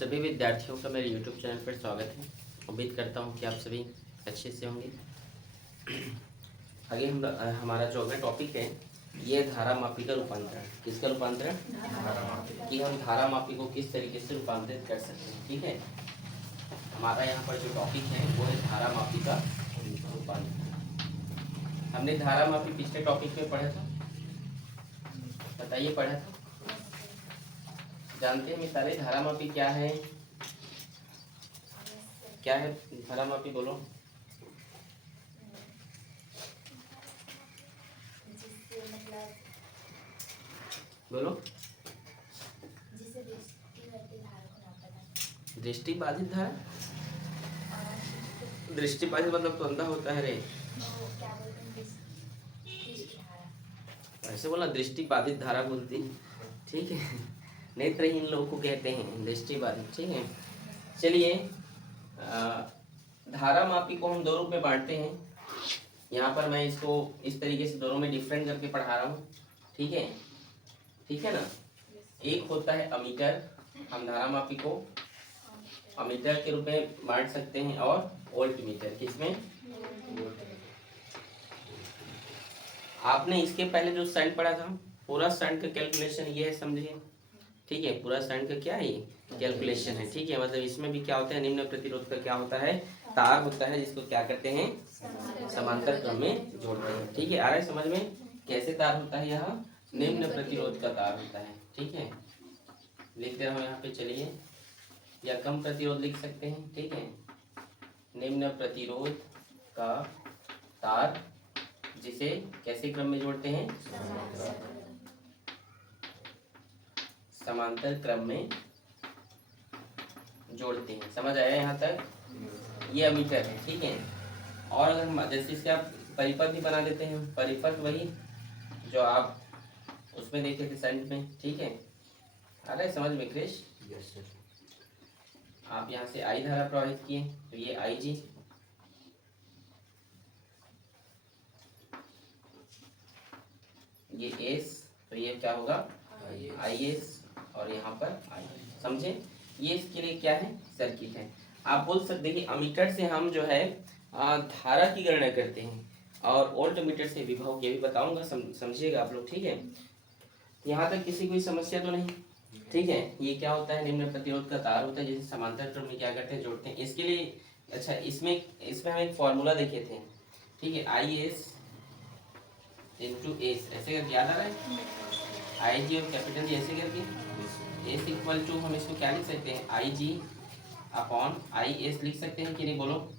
सभी विद्यार्थियों का मेरे YouTube चैनल पर स्वागत है। उम्मीद करता हूँ कि आप सभी अच्छे से होंगे। आगे हमारा जो अगला टॉपिक है ये धारा मापी का रूपांतरण। किसका रूपांतरण? कि हम धारा मापी को किस तरीके से रूपांतरित कर सकते हैं। ठीक है, हमारा यहाँ पर जो टॉपिक है वो है धारा मापी का रूपांतरण। हमने धारा मापी पिछले टॉपिक में पढ़ा था, बताइए पढ़ा था? जानते हैं मिसालें धारा मापी क्या है? क्या है धारा मापी? बोलो। बोलो। दृष्टिबाधित धारा? दृष्टिबाधित मतलब तो अंधा होता है रे। ऐसे बोला, दृष्टिबाधित धारा बोलती। ठीक है, नेत्रहीन लोगों को कहते हैं दृष्टिबाधित। ठीक है, चलिए धारा मापी को हम दो रूप में बांटते हैं। यहाँ पर मैं इसको इस तरीके से दोनों में डिफरेंट करके पढ़ा रहा हूँ। ठीक है, ठीक है ना। एक होता है अमीटर, हम धारा मापी को अमीटर के रूप में बांट सकते हैं, और वोल्ट मीटर। किसमें? आपने इसके पहले जो स्टैंड पढ़ा था, पूरा स्टैंड का कैलकुलेशन ये है, समझिए। ठीक है, पूरा स्टैंड का क्या है, ये कैलकुलेशन है। ठीक है, मतलब इसमें भी क्या होता है, निम्न प्रतिरोध का क्या होता है, तार होता है, जिसको क्या करते हैं, समांतर क्रम में जोड़ते हैं। ठीक है, आ रहा है समझ में? कैसे तार होता है? यह निम्न प्रतिरोध का तार होता है। ठीक है, लिखते रहो यहाँ पे। चलिए, या कम प्रतिरोध लिख सकते हैं। ठीक है, निम्न प्रतिरोध का तार, जिसे कैसे क्रम में जोड़ते हैं, समांतर क्रम में जोड़ते हैं। समझ आया यहाँ तक? ये अमीटर है। ठीक है, और अगर हम जैसे इसके आप परिपथ भी बना देते हैं, परिपथ वही जो आप उसमें देखे थे सेंट में। ठीक है, आ रहा है समझ में क्रिश? Yes sir. आप यहाँ से आई धारा प्रवाहित किए तो ये आई जी, ये एस, तो ये क्या होगा, आई एस, और यहाँ पर आई। समझे? ये इसके लिए क्या है, सर्किट है। आप बोल सकते हैं कि अमीटर से हम जो है धारा की गणना करते हैं, और वोल्ट मीटर से विभव। ये भी बताऊंगा, समझिएगा आप लोग। ठीक है, यहाँ तक किसी कोई समस्या तो नहीं? ठीक है, ये क्या होता है, निम्न प्रतिरोध का तार होता है, जिसे समांतर क्रम में क्या करते हैं, जोड़ते हैं। इसके लिए अच्छा, इसमें हम एक फॉर्मूला देखे थे। ठीक है, आई एस इंटू एस, ऐसे करके याद आ रहा है? आई जी और कैपिटल जी ऐसे करके, एस इक्वल टू हम इसको क्या लिख सकते हैं, आई जी अपॉन आई एस लिख सकते हैं कि नहीं? बोलो।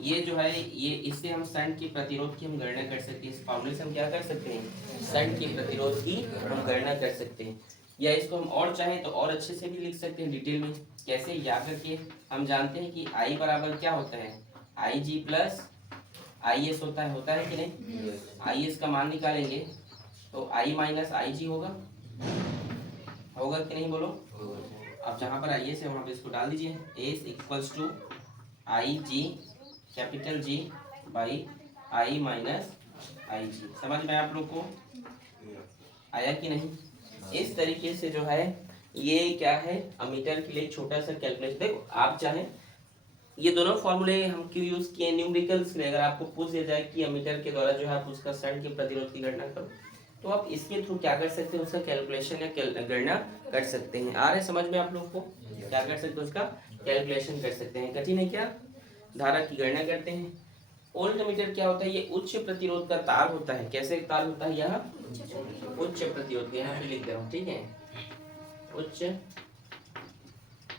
ये जो है, ये इससे हम शंट की प्रतिरोध की हम गणना कर सकते हैं। इस फॉर्मूले से हम क्या कर सकते हैं, शंट की प्रतिरोध की हम गणना कर सकते हैं। या इसको हम और चाहें तो और अच्छे से भी लिख सकते हैं डिटेल में। कैसे? याद करके हम जानते हैं कि आई बराबर क्या होता है, आई जी प्लस आई एस होता है कि नहीं? आई एस का मान निकालेंगे तो आई माइनस आई जी होगा कि नहीं? बोलो। अब जहाँ पर आई एस है वहाँ पे इसको डाल दीजिए, S equals to I G capital G by I minus I G. समझ में आप लोग को आया कि नहीं? इस तरीके से जो है, ये क्या है, अमीटर के लिए छोटा सा कैलकुलेशन। देखो, आप चाहें ये दोनों फॉर्मूले हम क्यों यूज किए, न्यूमेरिकल्स के लिए। अगर आपको पूछ दिया जाए कि अमीटर के द्वारा जो है आप उसका शंट के प्रतिरोध की गणना करो, तो आप इसके थ्रू क्या कर सकते हैं, उसका कैलकुलेशन या गणना कर सकते हैं। आ रहे समझ में आप लोग को? क्या कर सकते हैं, उसका कैलकुलेशन कर सकते हैं। कठिन है क्या? धारा की गणना करते हैं। वोल्ट मीटर क्या होता है, ये उच्च प्रतिरोध का तार होता है। कैसे तार होता है? यह उच्च प्रतिरोध, यहाँ पे लिख दे रहा हूँ। ठीक है, उच्च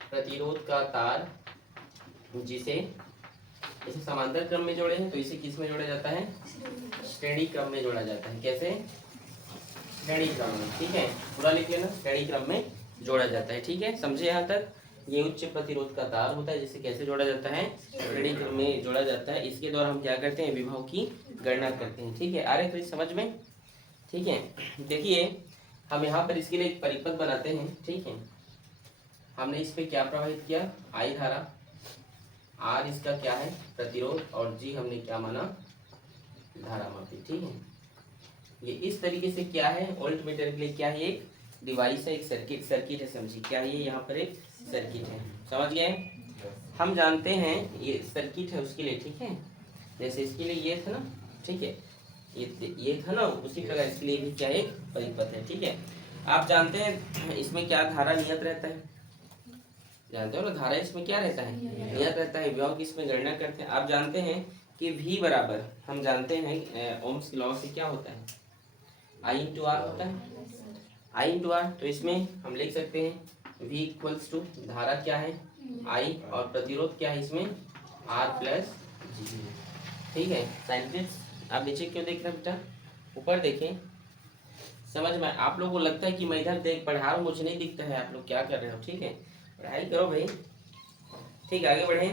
प्रतिरोध का तार, जिसे इसे समांतर क्रम में जोड़े हैं तो इसे किस में जोड़ा जाता है, श्रेणी क्रम में जोड़ा जाता है। कैसे? श्रेणी क्रम में। ठीक है, पूरा लिख लेना, श्रेणी क्रम में जोड़ा जाता है। ठीक है, समझे यहाँ तक? ये उच्च प्रतिरोध का तार होता है, जिसे कैसे जोड़ा जाता है, श्रेणी क्रम में जोड़ा जाता है। इसके द्वारा हम क्या करते हैं, विभव की गणना करते हैं। ठीक है, आ रहे फिर समझ में? ठीक है, देखिए हम यहाँ पर इसके लिए एक परिपथ बनाते हैं। ठीक है, हमने इस पे क्या प्रवाहित किया, आई धारा, आर इसका क्या है, प्रतिरोध, और जी हमने क्या माना, धारा मापी। ठीक है, ये इस तरीके से क्या है, वोल्ट मीटर के लिए क्या है, एक डिवाइस है, एक सर्किट है। समझिए क्या है, यहाँ पर एक सर्किट है। समझ गए? हम जानते हैं ये सर्किट है उसके लिए, ठीक है। जैसे इसके लिए ये था ना, ठीक है, ये था ना, उसी प्रकार इसके लिए भी क्या एक परिपथ है, ठीक है। आप जानते हैं इसमें क्या धारा नियत रहता है, जानते हो ना, धारा इसमें क्या रहता है, नियत रहता है। विभव की इसमें गणना करते हैं। आप जानते हैं कि V बराबर, हम जानते हैं ओम्स की लॉ से क्या होता है, I इंटू आर होता है, I इंटू आर। तो इसमें हम लिख सकते हैं V इक्वल्स टू, धारा क्या है I और प्रतिरोध क्या है इसमें R प्लस G, ठीक है। साइंटिस्ट आप नीचे क्यों देख रहे हैं बेटा, ऊपर देखें। समझ में? आप लोगों को लगता है कि मैं इधर देख पढ़ा रहा हूँ, मुझे नहीं दिखता है आप लोग क्या कर रहे हो, ठीक है। पढ़ाई करो भाई, ठीक है, आगे बढ़े,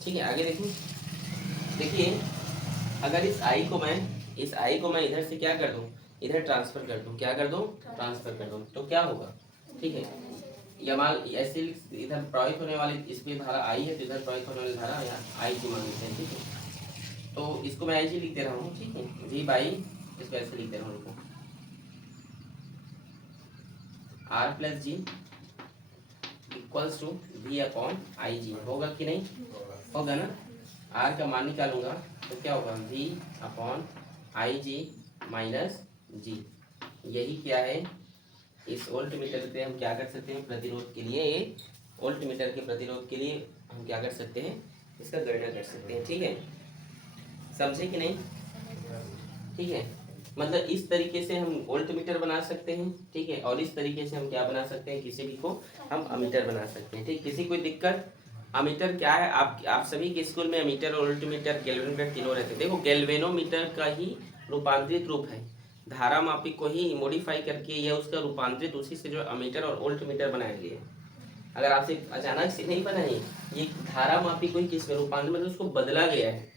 ठीक है, आगे देखिए। देखिए अगर इस आई को मैं इधर से क्या कर दूं, इधर ट्रांसफर कर दूं, क्या कर दूं, ट्रांसफर कर दूं, तो क्या होगा, ठीक है। या मान ऐसे इधर प्रवाहित होने वाली इसमें धारा आई है, तो इधर प्रवाहित होने वाली धारा आई की मान लेते हैं, ठीक है। तो इसको मैं आई जी लिख दे रहा हूँ, ठीक है, वी बाई, इसको ऐसे लिख दे रहा हूँ, R plus G equals to V upon I G. होगा कि नहीं, होगा ना। आर का मान निकालूंगा तो क्या होगा, V upon I G minus G. यही क्या है, इस वोल्ट मीटर पे हम क्या कर सकते हैं, प्रतिरोध के लिए, वोल्ट मीटर के प्रतिरोध के लिए हम क्या कर सकते हैं, इसका गणना कर सकते हैं, ठीक है। समझे कि नहीं, ठीक है। मतलब इस तरीके से हम वोल्ट मीटर बना सकते हैं, ठीक है, और इस तरीके से हम क्या बना सकते हैं, किसी भी को हम अमीटर बना सकते हैं, ठीक। किसी कोई दिक्कत, अमीटर क्या है, आप सभी के स्कूल में अमीटर और वोल्टमीटर गैल्वेनोमीटर तीनों रहते हैं। देखो गैल्वेनोमीटर का ही रूपांतरित रूप है, धारा मापी को ही मॉडिफाई करके यह उसका रूपांतरित, उसी से जो अमीटर और वोल्टमीटर बनाया गया है। अगर आपसे अचानक से नहीं बना है, ये धारा मापी को ही किस में रूपांतरित, मतलब उसको बदला गया है,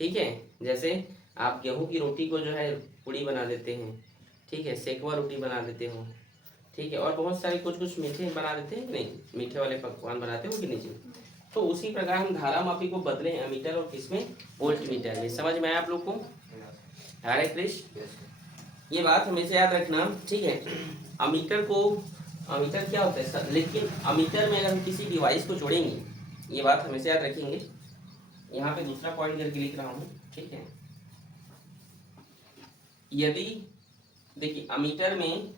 ठीक है। जैसे आप गेहूं की रोटी को जो है पूड़ी बना देते हैं, ठीक है, सेकवा रोटी बना देते हो, ठीक है, और बहुत सारे कुछ मीठे बना देते हैं कि नहीं, मीठे वाले पकवान बनाते हो कि नहीं जी। तो उसी प्रकार हम धारा मापी को बदले अमीटर और किसमें, वोल्ट मीटर में। समझ में आया आप लोग को, हरे कृष्ण। ये बात हमेशा याद रखना, ठीक है। अमीटर को, अमीटर क्या होता है, लेकिन अमीटर में अगर हम किसी डिवाइस को जोड़ेंगे, ये बात हमेशा याद रखेंगे। यहाँ पे दूसरा पॉइंट करके लिख रहा हूँ, ठीक है। यदि देखिए अमीटर में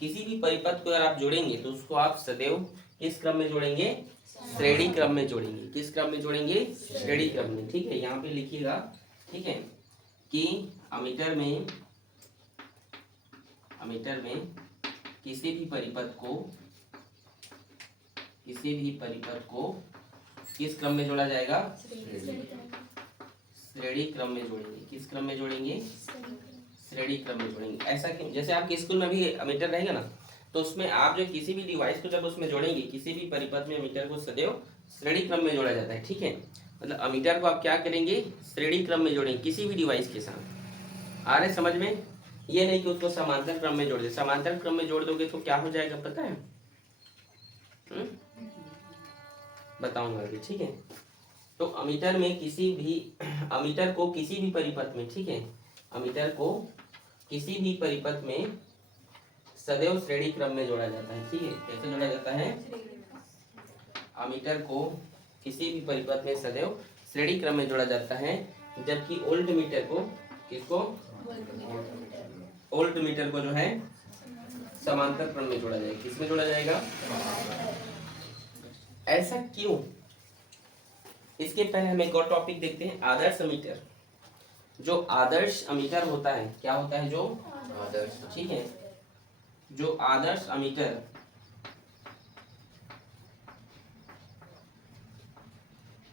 किसी भी परिपथ को अगर आप जोड़ेंगे तो उसको आप सदैव किस क्रम में जोड़ेंगे, श्रेणी क्रम में जोड़ेंगे। किस क्रम में जोड़ेंगे, श्रेणी क्रम में, ठीक है। यहाँ पे लिखिएगा, ठीक है, कि अमीटर में किसी भी परिपथ को किस क्रम में जोड़ा जाएगा, श्रेणी क्रम में जोड़ेंगे। किस क्रम में जोड़ेंगे, श्रेणी क्रम में जोड़ेंगे। ऐसा क्यों, जैसे आपके स्कूल में भी अमीटर रहेगा ना, तो उसमें आप जो किसी भी डिवाइस को जब उसमें जोड़ेंगे, किसी भी परिपथ में अमीटर को सदैव श्रेणी क्रम में जोड़ा जाता है, ठीक है। मतलब अमीटर को आप क्या करेंगे, श्रेणी क्रम में जोड़ेंगे किसी भी डिवाइस के साथ। आ रहे समझ में, ये नहीं कि उसको समांतर क्रम में जोड़ दे। समांतर क्रम में जोड़ दोगे तो क्या हो जाएगा पता है, बताऊंगा अभी, ठीक है। तो अमीटर में अमीटर को किसी भी परिपथ में, ठीक है, अमीटर को किसी भी परिपथ में सदैव श्रेणी क्रम में जोड़ा जाता है, ठीक है। कैसे जोड़ा जाता है, अमीटर को किसी भी परिपथ में सदैव श्रेणी क्रम में जोड़ा जाता है, जबकि वोल्ट मीटर को, किसको, वोल्ट मीटर को जो है समांतर क्रम में जोड़ा जाएगा। किसमें जोड़ा जाएगा, ऐसा क्यों, इसके पहले हम एक और टॉपिक देखते हैं, आदर्श अमीटर। जो आदर्श अमीटर होता है, क्या होता है, जो आदर्श, ठीक है, जो आदर्श अमीटर,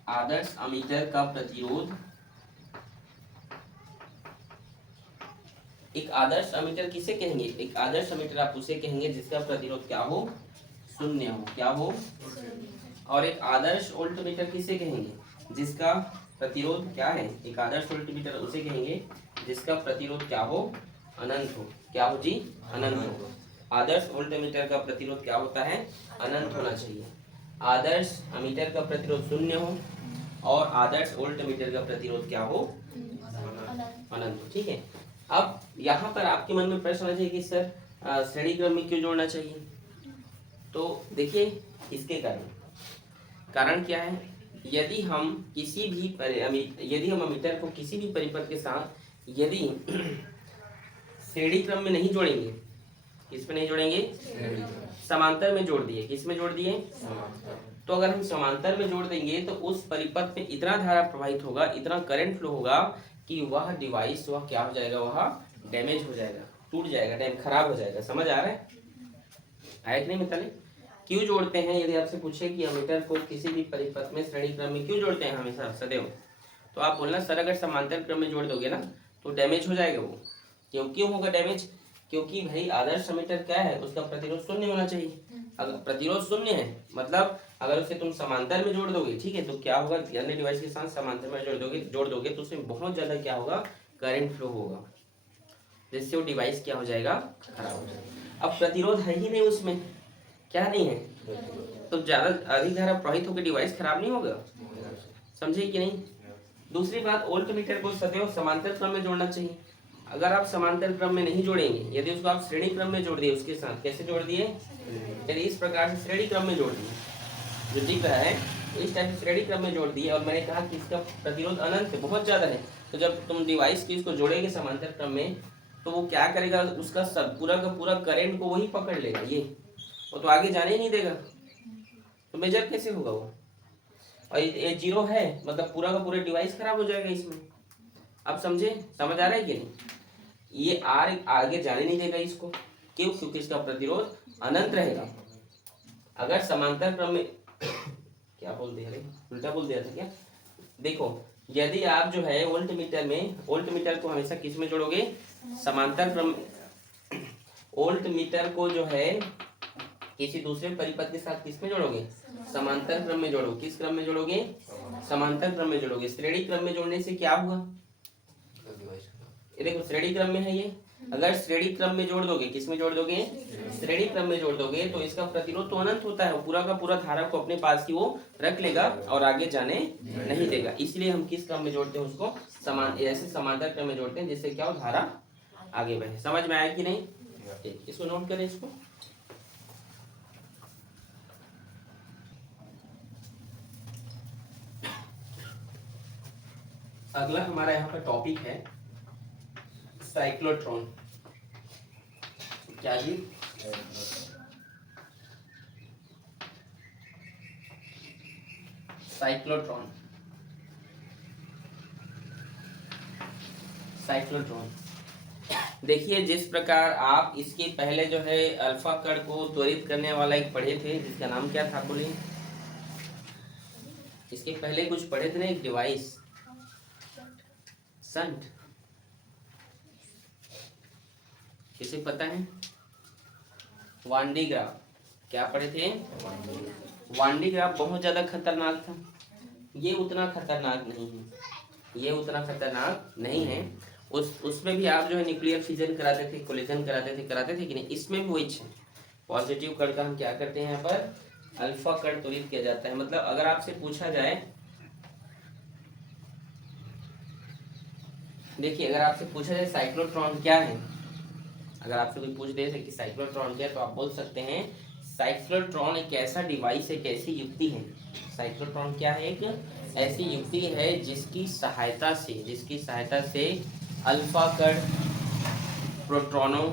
आदर्श अमीटर का प्रतिरोध, एक आदर्श अमीटर किसे कहेंगे, एक आदर्श अमीटर आप उसे कहेंगे जिसका प्रतिरोध क्या हो, शून्य हो, क्या हो। और एक आदर्श वोल्टमीटर किसे कहेंगे, जिसका प्रतिरोध क्या है, एक आदर्श वोल्टमीटर उसे कहेंगे जिसका प्रतिरोध क्या हो, अनंत हो। क्या हो जी, अनंत हो। आदर्श वोल्टमीटर का प्रतिरोध क्या होता है, अनंत होना चाहिए। आदर्श अमीटर का प्रतिरोध शून्य हो और आदर्श वोल्टमीटर का प्रतिरोध क्या हो, अनंत हो, ठीक है। अब यहाँ पर आपके मन में प्रश्न आ जाए कि सर श्रेणी क्रम में क्यों जोड़ना चाहिए, तो देखिए इसके कारण क्या है, यदि हम अमीटर को किसी भी परिपथ के साथ यदि श्रेणी क्रम में नहीं जोड़ेंगे, किसमें नहीं जोड़ेंगे, समांतर में जोड़ दिए, किस में जोड़ दिए, तो अगर हम समांतर में जोड़ देंगे तो उस परिपथ में इतना धारा प्रवाहित होगा, इतना करंट फ्लो होगा कि वह डिवाइस वह क्या हो जाएगा, वह डैमेज हो जाएगा, टूट जाएगा, खराब हो जाएगा। समझ आ रहा है, आया कि नहीं मिताली? क्यों जोड़ते हैं, यदि आपसे पूछे कि अमीटर को किसी भी परिपथ में श्रेणी क्रम में क्यों जोड़ते हैं हमेशा सदैव, तो आप बोलना सर अगर समांतर क्रम में जोड़ दोगे ना तो डैमेज हो जाएगा वो। क्यों होगा डैमेज? क्योंकि भाई आदर्श अमीटर क्या है, उसका प्रतिरोध शून्य होना चाहिए। अगर प्रतिरोध शून्य है मतलब अगर उसे तुम समांतर में जोड़ दोगे, ठीक है, तो क्या होगा, अन्य डिवाइस के साथ समांतर में जोड़ दोगे तो उसमें बहुत ज्यादा क्या होगा, करंट फ्लो होगा, जिससे वो डिवाइस क्या हो जाएगा, खराब हो जाएगा। अब प्रतिरोध है ही नहीं उसमें, क्या नहीं है, तो ज्यादा अधिक धारा प्रवाहित होकर डिवाइस खराब नहीं होगा। समझे कि नहीं? दूसरी बात, वोल्टमीटर को सदैव समांतर क्रम में जोड़ना चाहिए। अगर आप समांतर क्रम में नहीं जोड़ेंगे, यदि उसको आप श्रेणी क्रम में जोड़ दिए, उसके साथ कैसे जोड़ दिए, यदि इस प्रकार से श्रेणी क्रम में जोड़ दिए, जो दिख रहा है इस टाइप से श्रेणी क्रम में जोड़ दिए, और मैंने कहा कि इसका प्रतिरोध अनंत है, बहुत ज्यादा है, तो जब तुम डिवाइस की इसको जोड़ेंगे समांतर क्रम में तो वो क्या करेगा, उसका सब पूरा का पूरा करंट को वही पकड़ लेगा, ये वो तो आगे जाने ही नहीं देगा, तो मेजर कैसे होगा वो। और ये जीरो है मतलब पूरा का पूरा डिवाइस खराब हो जाएगा इसमें। अब समझे, समझ आ रहा है कि नहीं? ये आर आगे जाने नहीं देगा इसको, क्यों, क्योंकि इसका प्रतिरोध अनंत रहेगा। अगर समांतर क्रम में क्या बोल दिया, उल्टा बोल दिया था क्या, देखो यदि आप जो है वोल्टमीटर को हमेशा किस में जोड़ोगे, समांतर क्रम, वोल्टमीटर को जो है किसी दूसरे परिपथ के साथ किस में जोड़ोगे, समांतर क्रम में जोड़ोगे। किस क्रम में जोड़ोगे, समांतर क्रम में जोड़ोगे। श्रेणी क्रम में जोड़ने से क्या हुआ, ये देखो श्रेणी क्रम में है ये, अगर श्रेणी क्रम में जोड़ दोगे, किस में जोड़ दोगे, श्रेणी क्रम में जोड़ दोगे, तो इसका प्रतिरोध तो अनंत होता है, पूरा का पूरा धारा को अपने पास की वो रख लेगा और आगे जाने नहीं देगा। इसलिए हम किस क्रम में जोड़ते हैं, उसको ऐसे समांतर क्रम में जोड़ते हैं, जिससे क्या हो, धारा आगे बढ़े। समझ में आया कि नहीं? इसको नोट करें इसको। अगला हमारा यहाँ पर टॉपिक है साइक्लोट्रॉन। क्या जी, साइक्लोट्रॉन। देखिए जिस प्रकार आप इसके पहले जो है अल्फा कण को त्वरित करने वाला एक पढ़े थे, जिसका नाम क्या था बोलिए, इसके पहले कुछ पढ़े थे ना, एक डिवाइस संट, किसे पता है, वान डी ग्राफ। क्या पढ़े थे, वान डी ग्राफ बहुत ज्यादा खतरनाक था। ये उतना खतरनाक नहीं है, उसमें भी आप जो है न्यूक्लियर फिजन कराते थे, कोलिजन कराते थे कि नहीं, इसमें भी वही है। पॉजिटिव कण का हम क्या करते हैं, यहाँ पर अल्फा कण त्वरित किया जाता है। मतलब अगर आपसे पूछा जाए, देखिए अगर आपसे पूछा जाए साइक्लोट्रॉन क्या है, अगर आपसे कोई पूछ दे कि साइक्लोट्रॉन क्या है, तो आप बोल सकते हैं साइक्लोट्रॉन एक ऐसा डिवाइस है, एक ऐसी युक्ति है। साइक्लोट्रॉन क्या है, एक ऐसी युक्ति है जिसकी सहायता से अल्फा कण प्रोटॉनों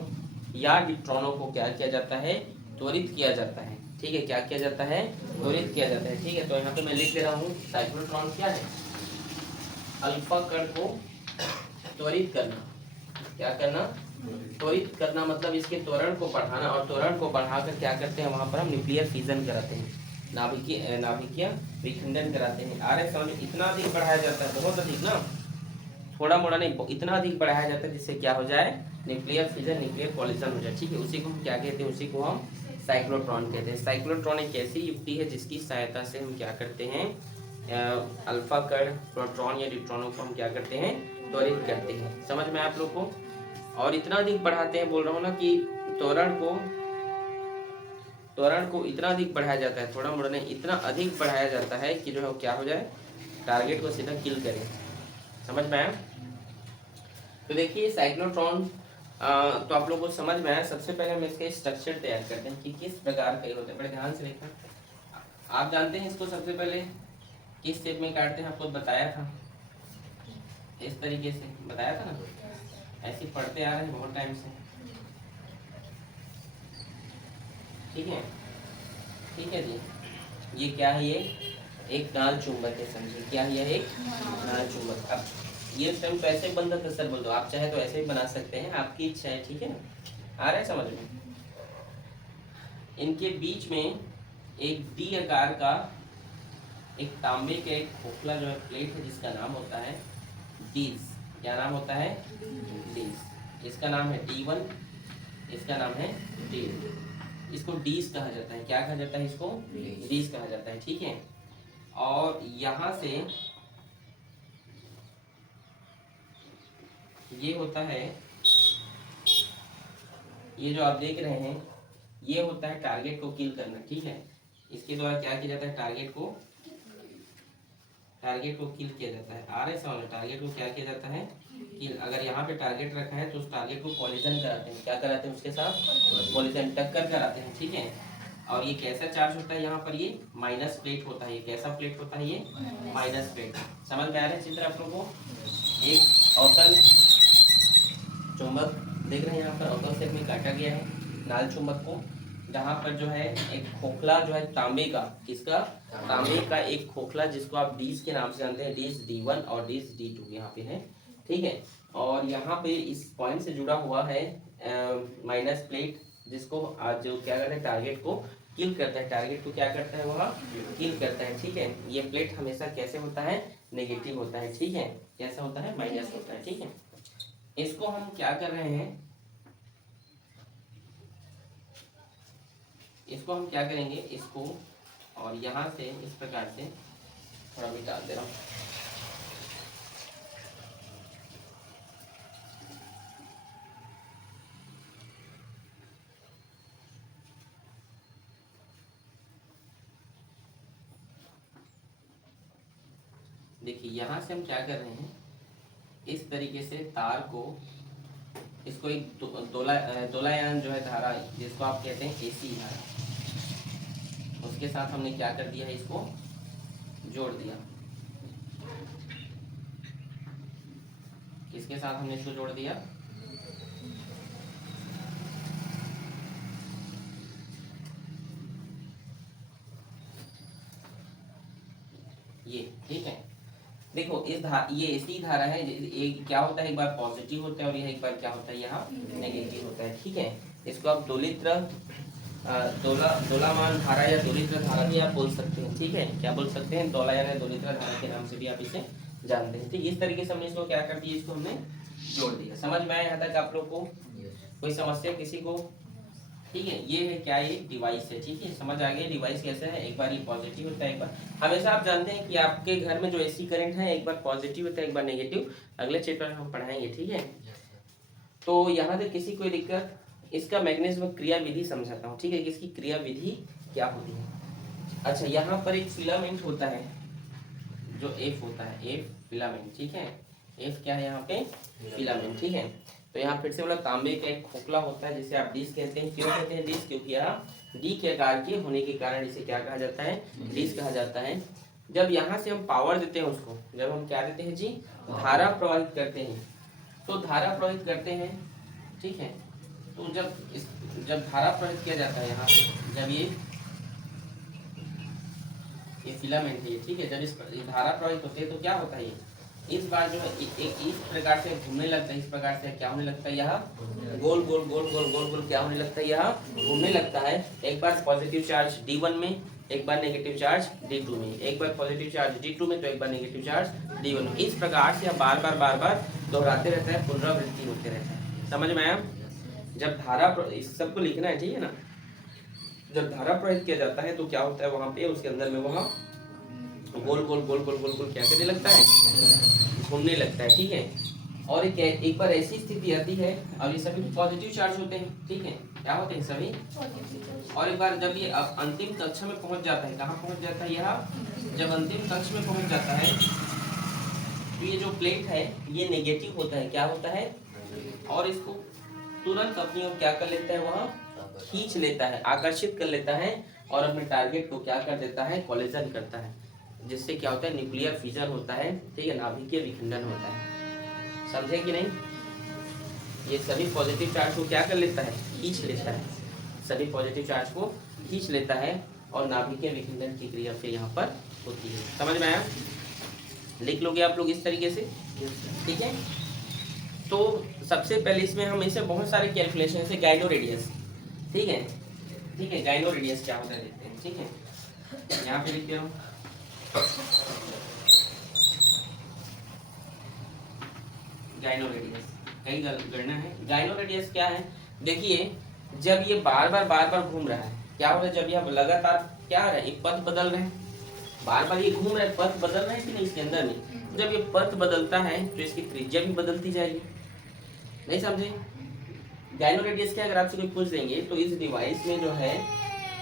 या न्यूट्रॉनों को क्या किया जाता है, त्वरित किया जाता है। ठीक है, क्या किया जाता है, त्वरित किया जाता है। ठीक है, तो यहाँ पे मैं लिख दे रहा हूँ, साइक्लोट्रॉन क्या है, अल्फा कण को त्वरित करना। क्या करना, त्वरित करना, मतलब इसके त्वरण को बढ़ाना, और त्वरण को बढ़ाकर क्या करते हैं, वहां पर हम न्यूक्लियर फिजन कराते हैं, नाभिकीय विखंडन कराते हैं। आ रहे समझ, इतना अधिक बढ़ाया जाता है, बहुत अधिक ना, थोड़ा मोड़ा नहीं, इतना अधिक बढ़ाया जाता है जिससे क्या हो जाए, न्यूक्लियर फिजन, न्यूक्लियर कोलिजन हो जाए। ठीक है, उसी को हम क्या कहते हैं, उसी को हम साइक्लोट्रॉन कहते हैं। साइक्लोट्रॉन एक ऐसी युक्ति है जिसकी सहायता से हम क्या करते हैं, अल्फा कण, प्रोटॉन या न्यूट्रॉनों को हम क्या करते हैं, त्वरित करते हैं। समझ में आप लोग को? और इतना अधिक बढ़ाते हैं, बोल रहा हूँ ना कि त्वरण को इतना अधिक बढ़ाया जाता है, थोड़ा मोड़ा नहीं, इतना अधिक बढ़ाया जाता है कि जो है क्या हो जाए, टारगेट को सीधा किल करे। समझ में आया? तो देखिए साइक्लोट्रॉन तो आप लोगों को समझ में आया। सबसे पहले हम इसके स्ट्रक्चर तैयार करते हैं कि किस प्रकार का ये होता है। बड़े ध्यान से देखना। आप जानते हैं इसको सबसे पहले किस शेप में काटते हैं, आपको बताया था, इस तरीके से बताया था ना। ऐसे पढ़ते आ रहे हैं बहुत टाइम से, ठीक है। ठीक है जी, ये क्या है, ये एक नाल चुंबक है, समझिए क्या है, यह एक नाल चुंबक। अब ये टाइम तो ऐसे बन रहा था सर, बोल दो आप चाहे तो ऐसे ही बना सकते हैं, आपकी इच्छा है, ठीक है ना। आ रहा है समझ में। इनके बीच में एक डी आकार का एक तांबे का एक खोखला जो है प्लेट है, जिसका नाम होता है डीज। क्या नाम होता है, डीज। इसका नाम है D1, इसका नाम है D। इसको डीज कहा जाता है। क्या कहा जाता है इसको, डीज कहा जाता है, ठीक है। और यहाँ से ये होता है, ये जो आप देख रहे हैं ये होता है टारगेट को किल करना, ठीक है। इसके द्वारा क्या किया जाता है, टारगेट को किल किया जाता है। आ रहे समझ, टारगेट को क्या किया जाता है, किल। अगर यहाँ पे टारगेट रखा है तो उस टारगेट को कॉलिजन कराते हैं। क्या कराते हैं, उसके साथ कॉलिजन, टक्कर कराते हैं, ठीक है। और ये कैसा चार्ज होता है, यहाँ पर ये माइनस प्लेट होता है। ये कैसा प्लेट होता है, ये माइनस प्लेट। समझ में आ रहा है चित्र आप लोगों को। एक अवतल चुंबक देख रहे हैं, यहाँ पर अवतल शेप में काटा गया है नाल चुंबक को, जहाँ पर जो है एक खोखला जो है तांबे का, किसका, तांबे का एक खोखला, जिसको आप डीज के नाम से जानते हैं, डीज D1 और डीज D2 यहाँ पे है, ठीक है। और यहाँ पे इस पॉइंट से जुड़ा हुआ है माइनस प्लेट, जिसको जो क्या करता है, टारगेट को किल करता है। टारगेट को क्या करता है, वह किल करता है, ठीक है। ये प्लेट हमेशा कैसे होता है, नेगेटिव होता है, ठीक है। कैसा होता है, माइनस होता है, ठीक है। इसको हम क्या कर रहे हैं, इसको हम क्या करेंगे, इसको और यहाँ से इस प्रकार से थोड़ा मिटा दे रहा हूँ। देखिए यहाँ से हम क्या कर रहे हैं, इस तरीके से तार को, इसको एक दोलायमान जो है धारा, जिसको आप कहते हैं AC धारा, उसके साथ हमने क्या कर दिया है, इसको जोड़ दिया। किसके साथ हमने इसको जोड़ दिया, ये, ठीक है। देखो इस ये ऐसी धारा है, ये क्या होता है, एक बार पॉजिटिव होता है और यह एक बार क्या होता है, यहाँ नेगेटिव होता है, ठीक है। इसको आप दोलामान धारा या दोलित्र धारा भी आप बोल सकते हैं, ठीक है। क्या बोल सकते हैं, दोलायन या दोलित्र धारा के नाम से भी आप इसे जानते हैं, ठीक। इस तरीके से हमने इसको क्या कर दिया, इसको हमने जोड़ दिया। समझ में आया यहाँ तक आप लोग को, कोई समस्या किसी को, ठीक है। ये है क्या, ये डिवाइस है, ठीक है। समझ आ गया डिवाइस कैसे है, एक बार ये पॉजिटिव होता है, एक बार, हमेशा आप जानते हैं कि आपके घर में जो AC करंट है, एक बार पॉजिटिव होता है, एक बार नेगेटिव। अगले चैप्टर में हम पढ़ाएंगे, ठीक है। तो यहाँ तक किसी कोई दिक्कत, इसका मैग्नेटिज्म क्रिया विधि समझाता हूँ, ठीक है, कि इसकी क्रिया विधि क्या होती है। अच्छा, यहाँ पर एक फिलामेंट होता है, जो F होता है, F फिलामेंट, ठीक है। F क्या है यहाँ पे, फिलामेंट, ठीक है। तो यहाँ फिर से बोला, तांबे का एक खोखला होता है, जिसे आप डिस्क कहते हैं। क्यों कहते हैं डिस्क, क्योंकि यहाँ D के आकार के होने के कारण इसे क्या कहा जाता है, डिस्क कहा जाता है। जब यहाँ से हम पावर देते हैं उसको, जब हम क्या देते हैं जी, धारा प्रवाहित करते हैं, तो धारा प्रवाहित करते हैं, ठीक है। तो जब धारा प्रवाहित किया जाता है यहाँ पे, जब ये फिलामेंट है, ठीक है, जब इस धारा प्रवाहित होती है तो क्या होता है, इस बार जो है एक इस प्रकार से घूमने लगता है, इस प्रकार से क्या होने लगता है, यह गोल गोल गोल गोल गोल गोल क्या होने लगता है, यह घूमने लगता है। एक बार पॉजिटिव चार्ज D1 में, एक बार नेगेटिव चार्ज D2 में, एक बार पॉजिटिव चार्ज D2 में, तो एक बार नेगेटिव चार्ज D1 में। इस प्रकार से बार बार दोहराते रहता है, पुनरावृत्ति होते रहता है। समझ में आया। जब धारा, इस सबको लिखना है, ठीक है ना। जब धारा प्रवाहित किया जाता है तो क्या होता है, वहां पे उसके अंदर में वहां गोल गोल गोल गोल गोल गोल क्या करने लगता है, घूमने लगता है, ठीक है। और एक बार ऐसी स्थिति आती है, और ये सभी पॉजिटिव चार्ज होते हैं, ठीक है, क्या होते हैं सभी। और एक बार जब ये अंतिम कक्षा में पहुंच जाता है, कहाँ पहुंच जाता है यह, जब अंतिम कक्ष में पहुंच जाता है, तो ये जो प्लेट है ये नेगेटिव होता है, क्या होता है, और इसको तुरंत अपनी ओर क्या कर लेता है, वह खींच लेता है, आकर्षित कर लेता है और अपने टारगेट को क्या कर देता है, कोलिजन करता है, जिससे क्या होता है, न्यूक्लियर फिजन होता है, ठीक है, नाभिकीय विखंडन होता है। समझे कि नहीं? ये सभी पॉजिटिव चार्ज को क्या कर लेता है, खींच लेता है, सभी पॉजिटिव चार्ज को खींच लेता है और नाभिकीय विखंडन की क्रिया फिर यहाँ पर होती है। समझ में आया? लिख लोगे आप लोग इस तरीके से, ठीक है। तो सबसे पहले इसमें हम इसे बहुत सारे कैलकुलेशन से गाइनो रेडियस, ठीक है, ठीक है, गाइनो रेडियस क्या होता है देखते हैं, ठीक है। यहाँ पे लिखते हो गाइनो रेडियस, कई गणना है। गाइनो रेडियस क्या है, देखिए जब ये बार बार घूम रहा है, क्या हो रहा है, जब यह लगातार क्या हो रहा है, ये पथ बदल रहे हैं, बार ये घूम रहा है, पथ बदल रहे हैं कि नहीं इसके अंदर में, जब ये पथ बदलता है तो इसकी त्रिज्या भी बदलती जाएगी। नहीं समझे? गाइनो रेडियस क्या, अगर आपसे कोई पूछ देंगे तो इस डिवाइस में जो है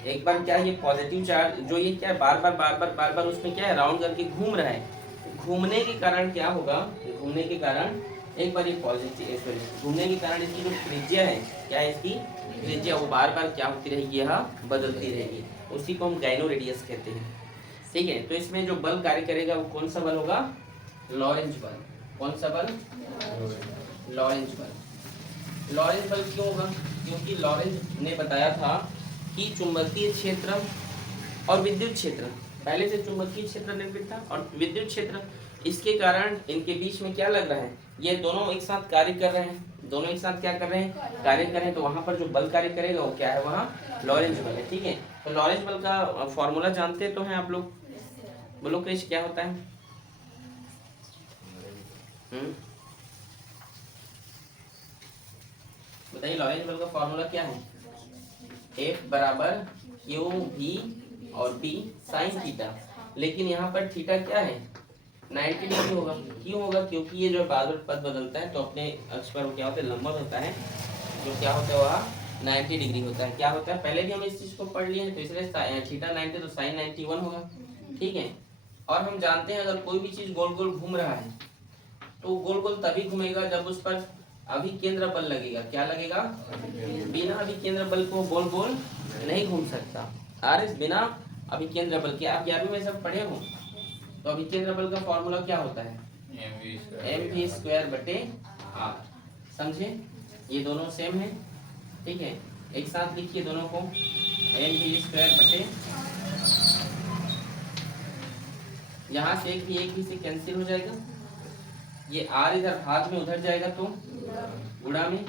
एक बार क्या, ये पॉजिटिव चार्ज जो ये क्या बार बार उसमें क्या है, राउंड करके घूम रहा है, घूमने के कारण क्या होगा, घूमने के कारण एक बार ये पॉजिटिव, सॉरी, घूमने के कारण इसकी जो त्रिज्या है, क्या है इसकी त्रिज्या, वो बार क्या होती रहेगी, यहाँ बदलती रहेगी, उसी को हम गाइनो रेडियस कहते हैं, ठीक है। तो इसमें जो बल कार्य करेगा वो कौन सा बल होगा, लॉरेंज बल। कौन सा बल, लॉरेंज बल। लॉरेंज बल क्यों होगा, क्योंकि लॉरेंज ने बताया था कि चुंबकीय क्षेत्र और विद्युत क्षेत्र, पहले से चुंबकीय क्षेत्र निर्मित था और विद्युत क्षेत्र, इसके कारण इनके बीच में क्या लग रहा है, ये दोनों एक साथ कार्य कर रहे हैं, दोनों एक साथ क्या कर रहे हैं, कार्य कर रहे हैं, तो वहां पर जो बल कार्य करेगा वो क्या है, वहाँ लॉरेंज बल है, ठीक है। तो लॉरेंज बल का फॉर्मूला जानते तो हैं आप लोग, बोलो क्रिश क्या होता है? बताइए, लॉरेंज बल का फॉर्मूला क्या है? F बराबर क्यू भी और बी साइन थीटा, लेकिन यहाँ पर थीटा क्या है, 90 डिग्री होगा। क्यों होगा, क्योंकि ये जो बार बार पद बदलता है तो अपने अक्ष पर क्या होता है, लंबवत होता है, जो क्या होता है वह 90 डिग्री होता है। क्या होता है, पहले भी हम इस चीज को पढ़ लिए हैं, तो इसलिए थीटा 90 तो साइन 91 होगा, ठीक है। और हम जानते हैं अगर कोई भी चीज गोल गोल घूम रहा है तो गोल गोल तभी घूमेगा जब उस पर अभिकेंद्र बल लगेगा। क्या लगेगा, बिना अभिकेंद्र बल को गोल गोल नहीं घूम सकता। आर बिना अभिकेंद्र बल के, आप 11वीं में सब पढ़े हो, तो अभिकेंद्र बल का फॉर्मूला क्या होता है, mv² बटे r। समझे, ये दोनों सेम है, ठीक है, एक साथ लिखिए दोनों को, mv² बटे, यहाँ से एक ही से कैंसिल हो जाएगा, ये r इधर भाग में उधर जाएगा तो गुणा में,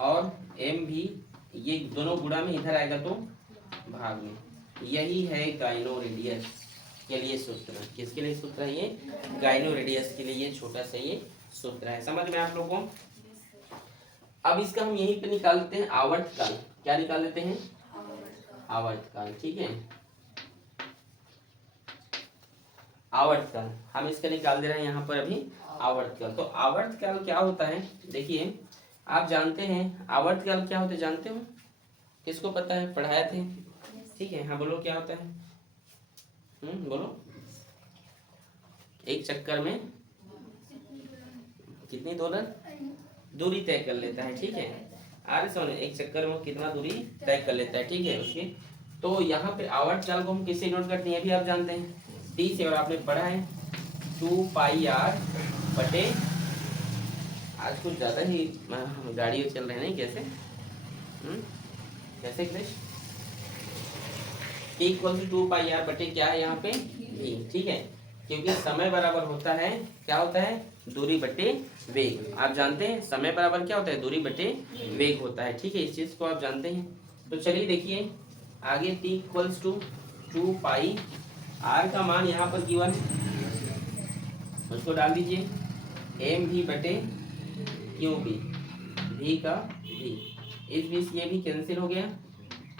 और m भी ये दोनों गुणा में इधर आएगा तो भाग में। यही है गाइनो रेडियस के लिए सूत्र। किसके लिए सूत्र है ये, गाइनो रेडियस के लिए ये छोटा सा ये सूत्र है। समझ में आप लोगों को? अब इसका हम यहीं पे निकालते हैं आवर्तकाल। क्या निकाल लेते हैं, आवर्तकाल, ठीक है, आवर्तकाल हम इसका निकाल दे रहे हैं यहाँ पर अभी आवर्तकाल। तो आवर्तकाल क्या होता है, देखिए आप जानते हैं आवर्तकाल क्या होता है, जानते हो, किसको पता है, पढ़ाए थे, ठीक है। हाँ बोलो क्या होता है, बोलो। एक चक्कर में कितनी दूरी तय कर लेता है, ठीक है। आर सोने एक चक्कर में कितना दूरी तय कर लेता है, ठीक है उसकी। तो यहाँ पे आवर्तकाल को हम किससे नोट करते हैं, अभी आप जानते हैं, टी से, और आपने पढ़ा है 2 पाई r बटे, आज कुछ ज्यादा ही गाड़ी चल रहे हैं, नहीं कैसे, कैसे कृष्ण, T equal to 2 pi r बटे क्या है यहाँ पे v, ठीक है, क्योंकि समय बराबर होता है, क्या होता है, दूरी बटे वेग। आप जानते हैं समय बराबर क्या होता है, दूरी बटे वेग होता है, ठीक है, इस चीज को आप जानते हैं। तो चलिए देखिए आगे, t equals to 2 pi r का मान यहाँ पर गिवन, उसको डाल दीजिए, एम भी बटे क्यू भी, भी का भी, इस बीच ये भी कैंसिल हो गया,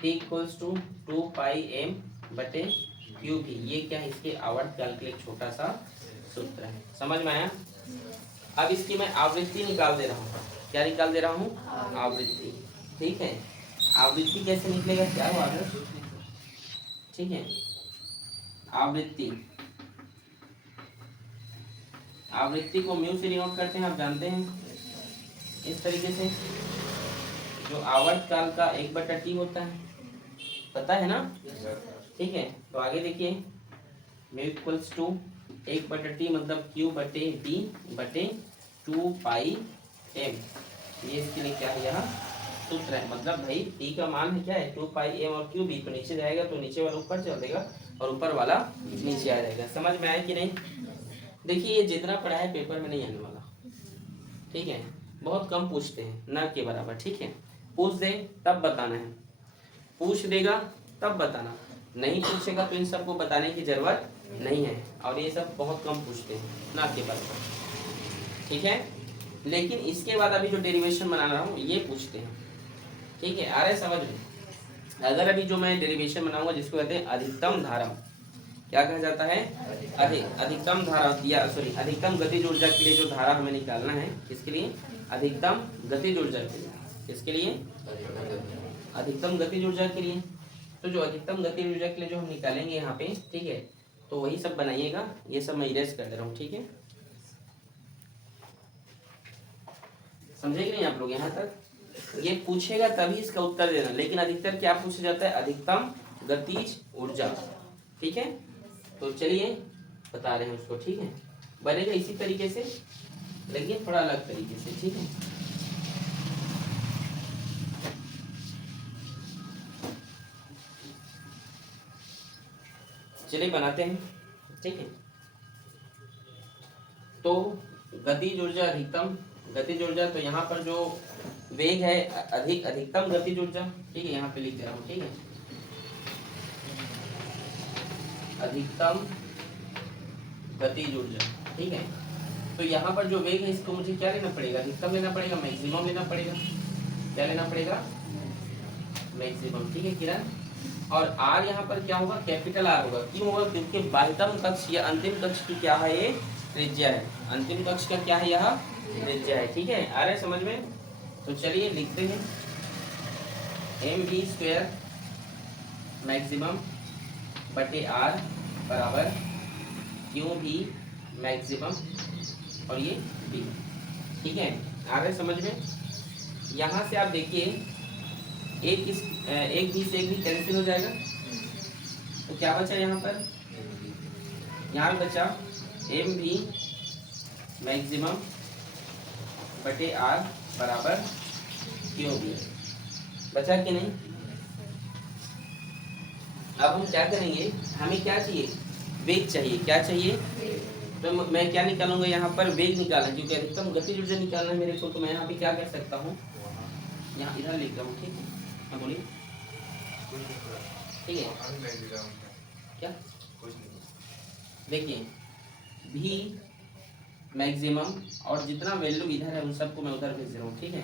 t equals to 2 pi m बटे क्यू भी, ये क्या है, इसके आवर्तकाल के लिए छोटा सा सूत्र है। समझ में आया? अब इसकी मैं आवृत्ति निकाल दे रहा हूँ। क्या निकाल दे रहा हूँ, आवृत्ति, ठीक है। आवृत्ति कैसे निकलेगा, क्या हुआ, ठीक है, आवृत्ति, आवृत्ति को म्यू से डिनोट करते हैं, आप जानते हैं, इस तरीके से, जो आवर्त काल का 1/T होता है, पता है ना? ठीक है, तो आगे देखिए म्यू इक्वल्स टू 1/T मतलब Q/D/2πm। ये इसके लिए क्या है, यहाँ सूत्र है। मतलब भाई T का मान है क्या है 2πm और Q भी, तो नीचे जाएगा तो नीचे वाला ऊपर चल देगा और ऊपर वाला नीचे आ जाएगा। समझ में आया कि नहीं? देखिए ये जितना पढ़ा है पेपर में नहीं आने वाला, ठीक है, बहुत कम पूछते हैं, ना के बराबर। ठीक है, पूछ दे तब बताना है, पूछ देगा तब बताना, नहीं पूछेगा तो इन सबको बताने की जरूरत नहीं है। और ये सब बहुत कम पूछते हैं, ना के बराबर, ठीक है। लेकिन इसके बाद अभी जो डेरिवेशन बना रहा हूँ ये पूछते हैं, ठीक है, आ रहा है समझ में? अगर अभी जो मैं डेरिवेशन बनाऊंगा जिसको कहते हैं अधिकतम धारा, क्या कहा जाता है? अधिकतम धारा या सॉरी अधिकतम गतिज ऊर्जा के लिए जो धारा हमें निकालना है, किसके लिए? अधिकतम गतिज ऊर्जा के लिए। किसके लिए? अधिकतम गतिज ऊर्जा के लिए। तो जो अधिकतम गतिज ऊर्जा के लिए जो हम निकालेंगे यहाँ पे, ठीक है, तो वही सब बनाइएगा। ये सब मैं इरेज कर दे रहा हूँ, ठीक है, समझे कि नहीं आप लोग यहाँ तक? ये पूछेगा तभी इसका उत्तर देना, लेकिन अधिकतर क्या पूछा जाता है? अधिकतम गतिज ऊर्जा, ठीक है। तो चलिए बता रहे हैं उसको, ठीक है, बनेगा इसी तरीके से लेकिन थोड़ा अलग तरीके से, ठीक है। चलिए बनाते हैं, ठीक है। तो गतिज ऊर्जा, अधिकतम गतिज ऊर्जा, तो यहाँ पर जो वेग है अधिकतम गतिज ऊर्जा, ठीक है, यहाँ पे लिख दे रहा हूँ, ठीक है, अधिकतम गतिज ऊर्जा, ठीक है। तो यहाँ पर जो वेग है इसको मुझे क्या लेना पड़ेगा? अधिकतम लेना पड़ेगा, मैक्सिमम लेना पड़ेगा। क्या लेना पड़ेगा? मैक्सिमम, ठीक है किरण। और आर यहाँ पर क्या होगा? कैपिटल आर होगा। क्यों होगा? क्योंकि बाह्यतम कक्ष या अंतिम कक्ष की क्या है? ये त्रिज्या है। अंतिम कक्ष का क्या है? यह त्रिज्या है, ठीक है। आ रहा है समझ में? तो चलिए लिखते हैं mv² मैक्सिमम बटे आर बराबर QV मैक्सिमम और ये B, ठीक है। आ रहा है समझ में? यहाँ से आप देखिए एक भी से एक भी कैंसिल हो जाएगा, तो क्या बचा यहाँ पर? यहाँ बचा mv मैक्सिमम बटे आर बराबर QV। बचा कि नहीं? अब हम क्या करेंगे, हमें क्या चाहिए? वेग चाहिए। क्या चाहिए? तो मैं क्या निकालूंगा यहाँ पर? वेग निकालना, क्योंकि अधिकतम गतिज ऊर्जा निकालना है मेरे को। तो मैं यहाँ पे क्या कर सकता हूँ, यहाँ इधर लिख रहा हूँ, ठीक है। हाँ बोलिए, ठीक है। क्या देखिए भी मैक्सिमम और जितना वैल्यू इधर है उन सबको मैं उधर भेज रहा हूँ, ठीक है।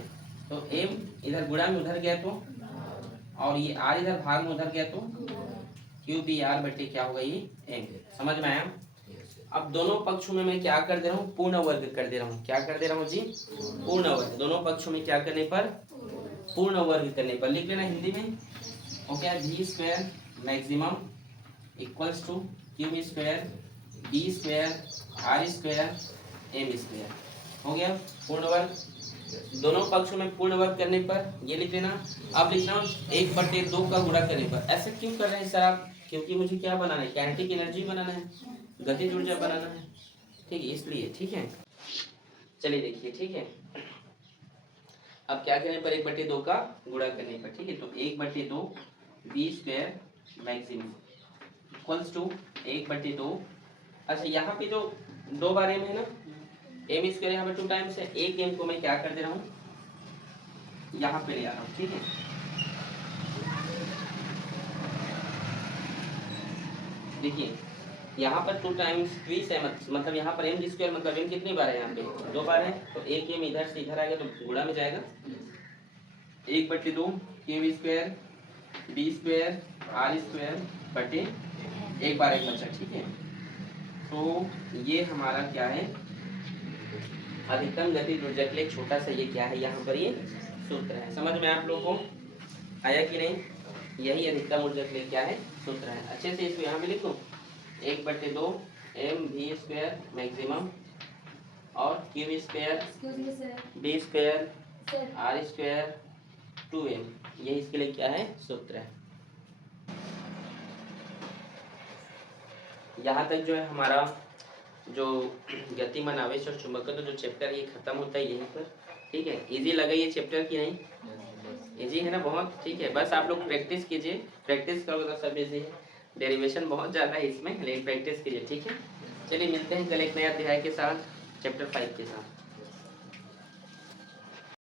तो एम इधर गुणा में उधर गया तो, और ये आर इधर भाग में उधर गया तो QBR बटे क्या होगा? ये एम। समझ में आया? अब दोनों पक्षों में मैं क्या कर दे रहा हूँ? पूर्ण वर्ग कर दे रहा हूँ। क्या कर दे रहा हूँ जी? पूर्ण वर्ग। दोनों पक्षों में क्या करने पर? पूर्ण वर्ग करने पर। लिख लेना हिंदी में, okay. V² maximum equals to QV² D² R² M²। हो गया पूर्ण वर्ग। दोनों पक्षों में पूर्ण वर्ग करने पर ये लिख लेना। अब लिखना 1/2 का गुणा करने पर। ऐसे क्यों कर रहे हैं सर आप? क्योंकि मुझे क्या बनाना है? काइनेटिक एनर्जी बनाना है, गतिज ऊर्जा बनाना है, ठीक है, इसलिए, ठीक है। चलिए देखिए, ठीक है, अब क्या करने पर? 1/2 का गुणा करने पर, ठीक है। तो 1/2 V² मैक्सिमम इक्वल्स टू 1/2। अच्छा यहाँ पे जो 2 बार m है ना, m² यहाँ पे 2 टाइम्स है। एक m को मैं क्या कर दे रहा हूँ? यहाँ पे ले आ रहा हूँ, ठीक है। देखिए यहाँ पर 2 टाइम्स ट्वीस है, मतलब यहाँ पर m² मतलब m कितनी बार है? यहाँ पे 2 बार है। तो एक m इधर से इधर आएगा तो गुणा में जाएगा। 1/2 QV² D² R² बटे 1/1 बचा, ठीक है। तो ये हमारा क्या है? अधिकतम गतिज ऊर्जा के लिए छोटा सा ये क्या है? यहाँ पर ये सूत्र है। समझ में आप लोगों को आया कि नहीं? यही अधिकतम ऊर्जा के लिए क्या है? सूत्र है। अच्छे से इसको यहाँ पे लिख लो, 1/2 mv² मैक्सिमम और QV² D² R² 2m, ये इसके लिए क्या है सूत्र है। यहाँ तक जो है हमारा जो गतिमान आवेश और चुंबकत्व जो चैप्टर ये खत्म होता है यहीं पर। ठीक है, इजी लगा ये चैप्टर कि नहीं? इजी है ना बहुत। ठीक है, बस आप लोग प्रैक्टिस कीजिए, प्रैक्टिस करोगे तो सब इजी है। डेरिवेशन बहुत ज़्यादा है इसमें, लेकिन प्रैक्टिस कीजिए। ठीक है, चलिए मिलते हैं कल एक नया अध्याय के साथ, चैप्टर 5 के साथ।